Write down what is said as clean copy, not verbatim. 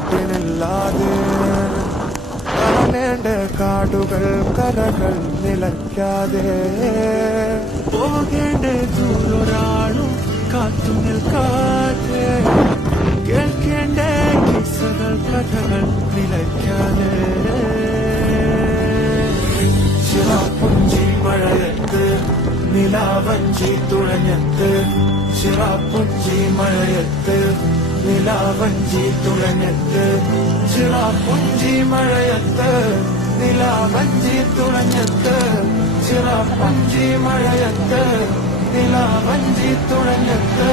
കൂട്ടിനില്ലാതെ കാണേണ്ട കാടുകൾ കരകൾ നിലയ്ക്കാതെ പോകേണ്ട ദൂരൊരാളും കാത്തു നിൽക്കാതെ കേൾക്കേണ്ട കിസ്സകൾ കഥകൾ നിലയ്ക്കാതെ ചിറാപ്പുഞ്ചി മഴയത്ത് നിലാവഞ്ചി തുഴഞ്ഞത്ത് ചിറാപ്പുഞ്ചി മഴയത്ത് നിലാവഞ്ചി തുഴഞ്ഞത്ത് ചിറാപ്പുഞ്ചി മഴയത്ത് നിലാവഞ്ചി തുഴഞ്ഞത്ത് ചിറാപ്പുഞ്ചി മഴയത്ത് നിലാവഞ്ചി തുഴഞ്ഞത്ത്